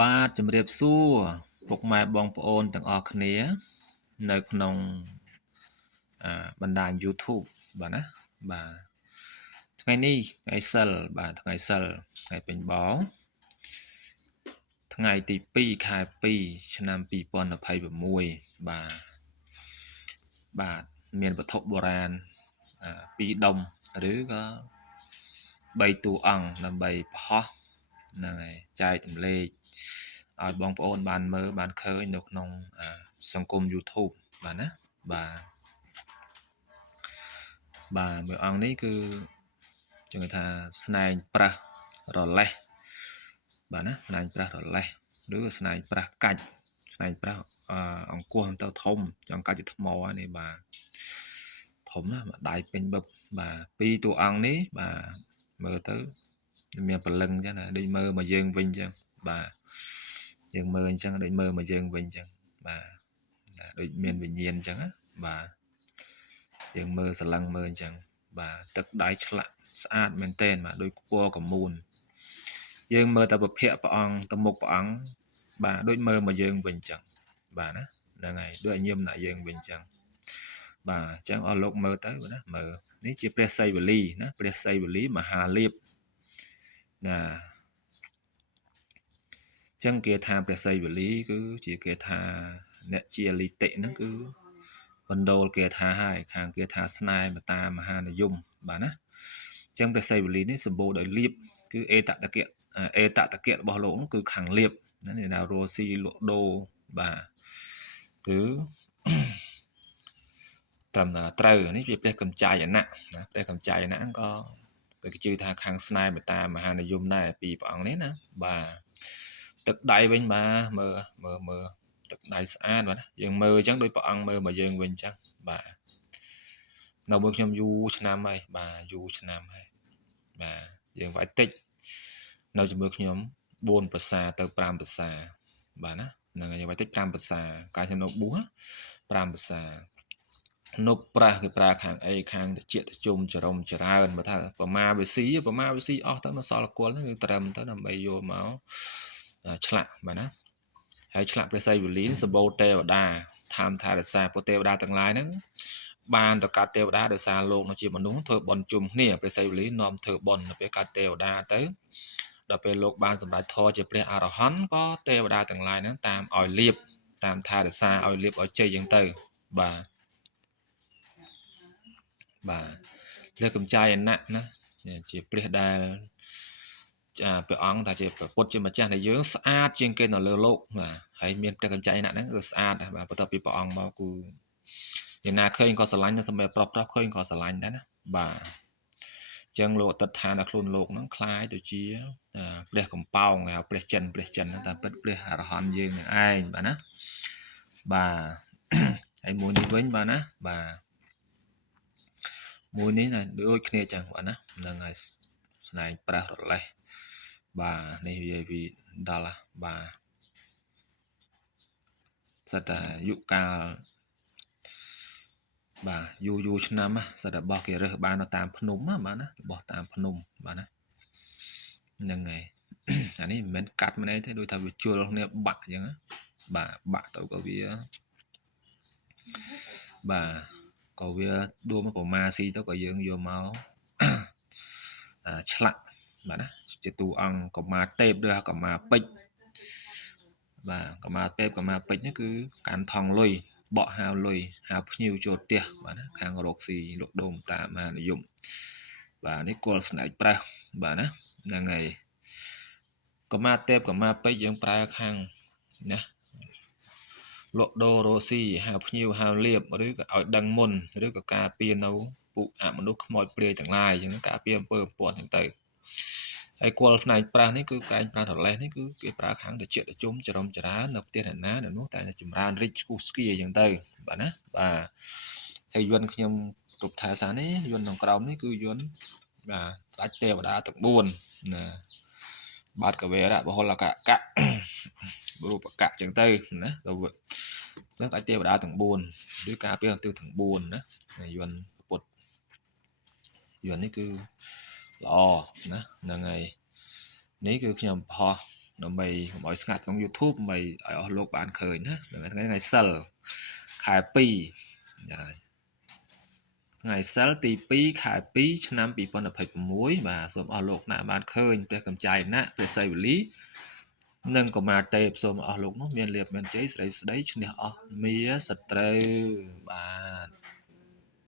បាទជំរាបសួរពុកម៉ែបងប្អូនទាំងអស់គ្នានៅក្នុងបណ្ដាញ YouTube បាទណាបាទថ្ងៃនេះថ្ងៃសិលបាទថ្ងៃសិលថ្ងៃពេញបោថ្ងៃទី2ខែ2ឆ្នាំ2026បាទមានវត្ថុបុរាណ2ដុំឬក៏3តួអង្គដើម្បីប្រហោះហ្នឹងហើយចែករំលែកឲ្យបងប្អូនបានមើលបានឃើញនៅក្នុងសង្គម YouTube បាទណាបាទមួយអង្គនេះគឺចង់ថាស្នែងប្រះរលេះបាទណាស្នែងប្រះរលេះឬស្នែងប្រះកាច់ស្នែងប្រះអង្គោះទៅធំចង់កាច់ជាថ្មនេះបាទធំណាស់ដៃពេញបឹបបាទពីរតួអង្គនេះបាទមើលទៅមានព្រលឹងអញ្ចឹងណាដូចមើលមកយើងវិញអញ្ចឹងបាទយើងមើលអញ្ចឹងដូចមើលមកយើងវិញអញ្ចឹងបាទដូចមានវិញ្ញាណអញ្ចឹងណាបាទយើងមើលស្រឡឹងមើលអញ្ចឹងបាទទឹកដៃឆ្លាក់ស្អាតមែនទែនបាទដូចពណ៌កមូនយើងមើលតែប្រភពព្រះអង្គទៅមុខព្រះអង្គបាទដូចមើលមកយើងវិញអញ្ចឹងបាទណាហ្នឹងហើយដូចញញឹមដាក់យើងវិញអញ្ចឹងបាទអញ្ចឹងអស់លោកមើលទៅណាមើលនេះជាព្រះសីវលីណាព្រះសីវលីមហាលាភណាចឹងគេថាព្រះសីវលីគឺជាគេថាអ្នកជាលិតិហ្នឹងគឺបណ្ដូលគេថាហើយខាងគេថាស្នេហ៍មតាមហានិយមបាទណាចឹងព្រះសីវលីនេះសម្បូរដោយលាភគឺអេតតកៈរបស់លោកគឺខាងលាភណាអ្នកណារស់ស៊ីលក់ដូរបាទគឺត្រឹមត្រូវនេះជាព្រះកម្ចាយណៈណាព្រះកម្ចាយណៈក៏គេជឿថាខាងស្នេហ៍មតាមហានិយមដែរពីព្រះអង្គនេះណាបាទទឹកដៃវិញបាទមើលទឹកដៃស្អាតបាទយើងមើលអញ្ចឹងដូចព្រះអង្គមើលមកយើងវិញអញ្ចឹងបាទនៅមួយខ្ញុំយូរឆ្នាំហើយបាទយូរឆ្នាំហើយបាទយើងវាយតិចនៅជាមួយខ្ញុំ4ភាសាទៅ5ភាសាបាទណាហ្នឹងហើយយើងវាយតិច5ភាសាកាលខ្ញុំនៅបួស5ភាសានុប្រាស់គេប្រើខាងអីខាងតិចតិជុំចរមចរើនបើថាប្រមាវិស៊ីអស់ទៅនៅសល់គល់គឺត្រឹមទៅដើម្បីយកមកឆ្លាក់បាទណាហើយឆ្លាក់ព្រះសីវលីសម្បូរទេវតាធម្មថារសាពុទ្ធទេវតាទាំងឡាយហ្នឹងបានទៅកាត់ទេវតាដោយសារលោកនៅជាមនុស្សធ្វើបុណ្យជុំគ្នាព្រះសីវលីនាំធ្វើបុណ្យទៅពេលកាត់ទេវតាទៅដល់ពេលលោកបានសម្រេចធម៌ជាព្រះអរហន្តក៏ទេវតាទាំងឡាយហ្នឹងតាមឲ្យលៀបតាមថារសាឲ្យលៀបឲ្យជ័យយ៉ាងទៅបាទលើកំចាយអណៈណាជាព្រះដែលព្រះអង្គថាជាពុទ្ធជាម្ចាស់នៃយើងស្អាតជាងគេនៅលើលោកបាទហើយមានព្រះកម្ចាយអណៈហ្នឹងគឺស្អាតបាទបន្ទាប់ពីព្រះអង្គមកគឺយ៉ាងណាឃើញក៏ស្រឡាញ់តែសម្រាប់ប្រុសឃើញក៏ស្រឡាញ់ដែរណាបាទអញ្ចឹងលោកអតិថានដល់ខ្លួនលោកហ្នឹងคล้ายទៅជាព្រះកំប៉ោងហៅព្រះចិនតែពិតព្រះអរហន្តយើងនឹងឯងបាទណាបាទហើយមួយនេះវិញបាទណាបាទមួយនេះណាដូចគ្នាចឹងបាទណាហ្នឹងហើយស្នែងប្រះរលេះបាទនេះវាដល់បាទសិតតែយុគកាលបាទយូរឆ្នាំសិតរបស់គេរើសបាននៅតាមភ្នំបាទណារបស់តាមភ្នំបាទណាហ្នឹងហើយអានេះមិនមែនកាត់មិនអីទេដូចថាវាជុលគ្នាបាក់អញ្ចឹងបាទបាក់ទៅក៏វាបាទក៏វាដួលមកប្រមាស៊ីទៅក៏យើងយកមកឆ្លាក់បាទណាជាតួអង្គកម្មាទេពឬកម្មាពេជ្របាទកម្មាទេពកម្មាពេជ្រនេះគឺកាន់ថងលុយបក់ហាវលុយហាវភ្ញៀវចូលផ្ទះបាទណាខាងរកស៊ីលក់ដូរតាមមហានិយមបាទនេះគល់ស្នែកប្រះបាទណាហ្នឹងហើយកម្មាទេពកម្មាពេជ្រយើងប្រើខាងណាលក់ដូររកស៊ីហៅភ្ញៀវហៅលៀបឬក៏ឲ្យដឹងមុនឬក៏ការពារនៅពួកអមនុស្សខ្មោចព្រាយទាំងឡាយអញ្ចឹងការពារអំពើអំពន់ហ្នឹងទៅហើយគល់ស្នែងប្រាស់នេះគឺកែងប្រាស់រលេះនេះគឺគេប្រើខាងតិចតិជុំចរមចរានៅផ្ទះអ្នកណានោះតែចម្រើនរីកស្គុះស្គីអញ្ចឹងទៅបាទណាបាទហើយយន្តខ្ញុំគ្រប់ថាសានេះយន្តក្នុងក្រោមនេះគឺយន្តបាទស្ដេចទេវតាទាំង4ណាបាទកវេរៈបហុលកៈរូបកៈអញ្ចឹងទៅណាទៅនឹងស្ដេចទេវតាទាំង4ឬការពារទិសទាំង4ណាយន្តពុទ្ធយន្តនេះគឺល្អណាហ្នឹងហើយនេះគឺខ្ញុំផុស ដើម្បីកុំឲ្យស្ងាត់ក្នុង YouTube ដើម្បីឲ្យអស់លោកបានឃើញណាថ្ងៃសិលខែ2ហើយថ្ងៃសិលទី2ខែ2ឆ្នាំ2026បាទសូមអស់លោកណាបានឃើញព្រះកម្ចាយណៈព្រះសីវលីនិងកុមារទេពសូមអស់លោកនោះមានលៀបមានជ័យស្រីស្ដីឈ្នះអស់មាសត្រូវបាទ